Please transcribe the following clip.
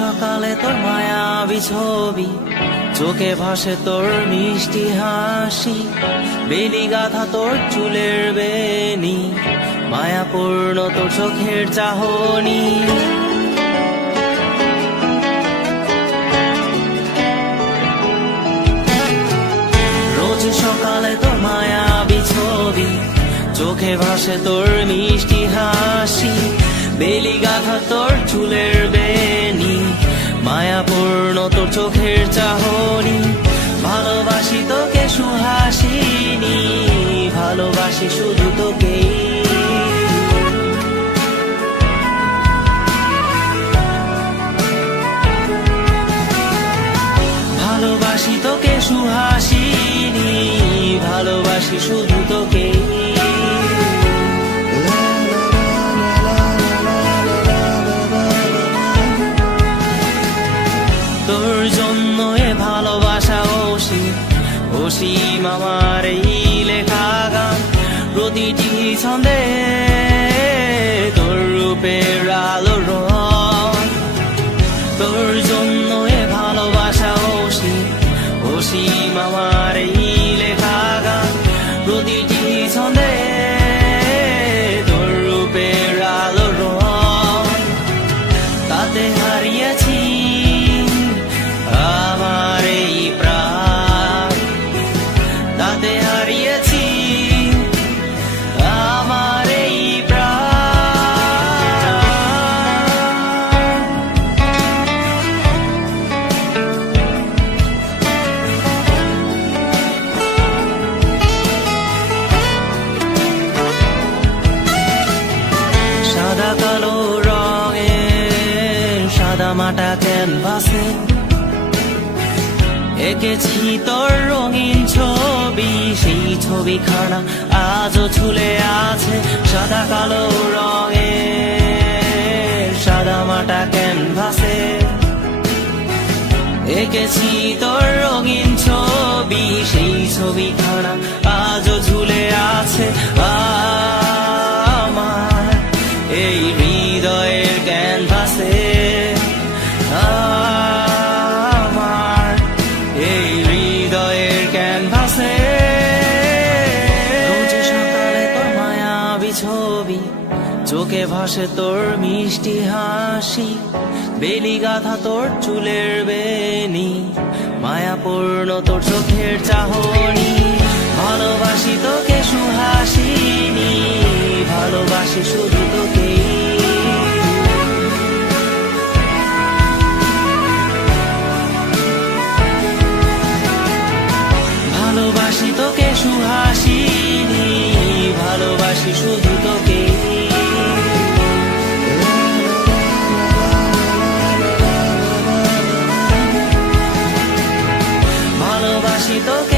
সকালে তোর মায়াবী ছবি, চোখে ভাসে তোর মিষ্টি হাসি, বেলি গাথা তোর চুলের বেনি, মায়াপূর্ণ তোর চোখের চাহনি। রোজ সকালে তোর মায়াবী ছবি, চোখে ভাসে তোর মিষ্টি হাসি, বেলি গাথা তোর চুলের বেনি, মায়াপূর্ণ তোর চোখের চাহনি। ভালোবাসি তোকে সুহাসিনী, ভালোবাসি শুধু তোকেই। ভালোবাসি তোকে সুহাসিনী, ভালোবাসি শুধু তোকেই। তোর জন্য এ ভালোবাসা অসীম আমার এই লেখা গান, প্রতিটি ছন্দে তোর রূপের আলো রং। তোর জন্য এ ভালোবাসা অসীম আমার এই লেখা গান, প্রতিটি ছন্দে তোর রূপের আলো রং। তাতে হারিয়েছি আমার এই প্রাণ, তাতে হারিয়েছি আমার এই প্রাণ। সাদা কালো রঙের সাদা মাটা ক্যানভাসে এঁকেছি তোর রঙিন ছবি, সেই ছবিখানা আজও ঝুলে আছে। সাদা কালো রঙের সাদা মাটা ক্যানভাসে এঁকেছি তোর রঙিন ছবি, সেই ছবিখানা আজও ঝুলে আছে আমার এই হৃদয়ের ক্যানভাসে। এই হৃদয়ের ক্যানভাসে রোজ সকালে তোর মায়াবী ছবি, চোখে ভাসে তোর মিষ্টি হাসি, বেলি গাথা তোর চুলের বেনি, মায়াপূর্ণ তোর চোখের চাহনি। ভালোবাসি তোকে সুহাসিনী, ভালোবাসি শুধু তোকেই। ভালোবাসি তোকে সুহাসিনী, ভালোবাসি শুধু তোকেই। ভালোবাসি তোকে